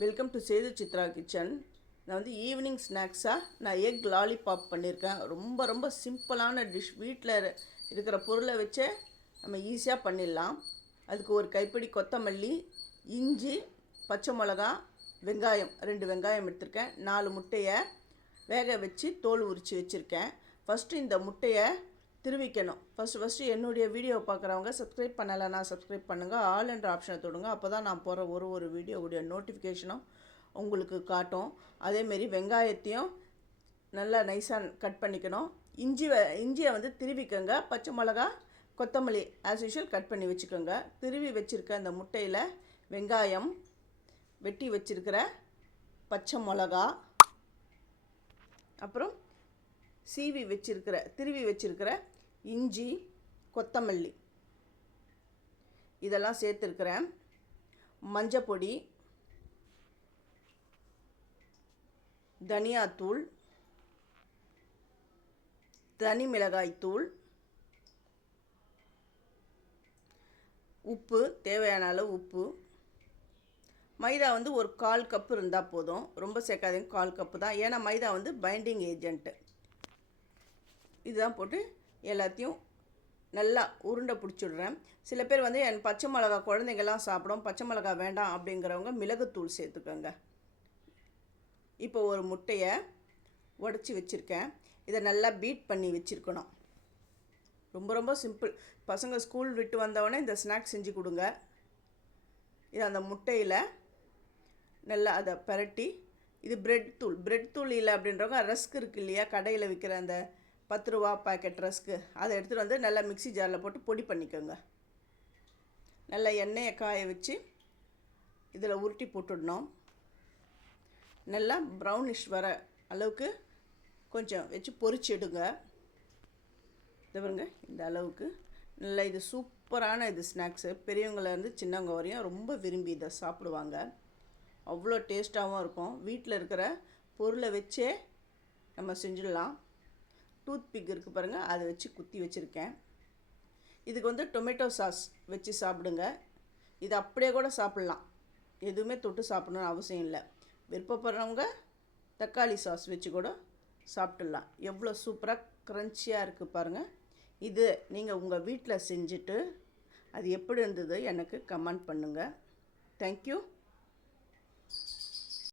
Welcome to Sethu Chitra kitchen. நான் வந்து evening ஸ்நாக்ஸாக நான் எக் லாலிபாப் பண்ணியிருக்கேன். ரொம்ப சிம்பிளான டிஷ். வீட்டில் இருக்கிற பொருளை வச்சே நம்ம ஈஸியாக பண்ணிடலாம். அதுக்கு ஒரு கைப்பிடி கொத்தமல்லி, இஞ்சி, பச்சை மிளகா, வெங்காயம் 2 வெங்காயம் எடுத்திருக்கேன். 4 முட்டையை வேக வச்சு தோல் உரித்து வச்சுருக்கேன். ஃபஸ்ட்டு இந்த முட்டையை திருவிக்கணும். ஃபஸ்ட்டு என்னுடைய வீடியோ பார்க்குறவங்க சப்ஸ்கிரைப் பண்ணலைன்னா சப்ஸ்கிரைப் பண்ணுங்கள். ஆல் என்ற ஆப்ஷனை தொடுங்க. அப்போ தான் நான் போகிற ஒரு வீடியோவுடைய நோட்டிஃபிகேஷனும் உங்களுக்கு காட்டும். அதேமாரி வெங்காயத்தையும் நல்லா நைஸாக கட் பண்ணிக்கணும். இஞ்சியை வந்து திருவிக்கங்க. பச்சை மிளகா, கொத்தமல்லி ஆஸ் யூஷுவல் கட் பண்ணி வச்சுக்கோங்க. திருவி வச்சுருக்க அந்த முட்டையில் வெங்காயம், வெட்டி வச்சுருக்கிற பச்சை மிளகா, அப்புறம் திருவி வச்சிருக்கிற இஞ்சி, கொத்தமல்லி இதெல்லாம் சேர்த்துருக்கிறேன். மஞ்சப்பொடி, தனியாத்தூள், தனி மிளகாய்த்தூள், உப்பு, தேவையான அளவு உப்பு. மைதா வந்து ஒரு 1/4 கப்பு இருந்தால் போதும். ரொம்ப சேர்க்காதீங்க, 1/4 கப்பு தான். ஏன்னா மைதா வந்து பைண்டிங் ஏஜென்ட்டு. இதுதான் போட்டு எல்லாத்தையும் நல்லா உருண்டை பிடிச்சிடுறேன். சில பேர் வந்து என் பச்சை மிளகா குழந்தைங்கள்லாம் சாப்பிடும், பச்சை மிளகா வேண்டாம் அப்படிங்கிறவங்க மிளகுத்தூள் சேர்த்துக்கோங்க. இப்போ ஒரு முட்டையை உடச்சி வச்சுருக்கேன். இதை நல்லா பீட் பண்ணி வச்சுருக்கணும். ரொம்ப சிம்பிள். பசங்க ஸ்கூல் விட்டு வந்தவொடனே இந்த ஸ்நாக்ஸ் செஞ்சு கொடுங்க. இது அந்த முட்டையில் நல்லா அதை பரட்டி, இது பிரெட் தூள் இல்லை அப்படின்றவங்க ரஸ்க் இருக்குது இல்லையா, கடையில் விற்கிற அந்த 10 ரூபா பாக்கெட் ரஸ்க்கு, அதை எடுத்துகிட்டு வந்து நல்லா மிக்ஸி ஜாரில் போட்டு பொடி பண்ணிக்கோங்க. நல்லா எண்ணெயை காய வச்சு இதில் உருட்டி போட்டுடணும். நல்லா ப்ரௌனிஷ் வர அளவுக்கு கொஞ்சம் வச்சு பொரிச்சிடுங்க. இது பாருங்க, இந்த அளவுக்கு நல்லா. இது சூப்பரான இது ஸ்நாக்ஸு. பெரியவங்கலேருந்து சின்னவங்க வரையும் ரொம்ப விரும்பி இதை சாப்பிடுவாங்க. அவ்வளோ டேஸ்ட்டாகவும் இருக்கும். வீட்டில் இருக்கிற பொருளை வச்சே நம்ம செஞ்சிடலாம். டூத் பிக் இருக்குது பாருங்கள், அதை வச்சு குத்தி வச்சுருக்கேன். இதுக்கு வந்து டொமேட்டோ சாஸ் வச்சு சாப்பிடுங்க. இது அப்படியே கூட சாப்பிட்லாம், எதுவுமே தொட்டு சாப்பிடணும்னு அவசியம் இல்லை. விருப்பப்படுறவங்க தக்காளி சாஸ் வச்சு கூட சாப்பிட்டுடலாம். எவ்வளோ சூப்பராக க்ரன்ச்சியாக இருக்குது பாருங்கள். இது நீங்கள் உங்கள் வீட்டில் செஞ்சுட்டு அது எப்படி இருந்தது எனக்கு கமெண்ட் பண்ணுங்கள். தேங்க்யூ.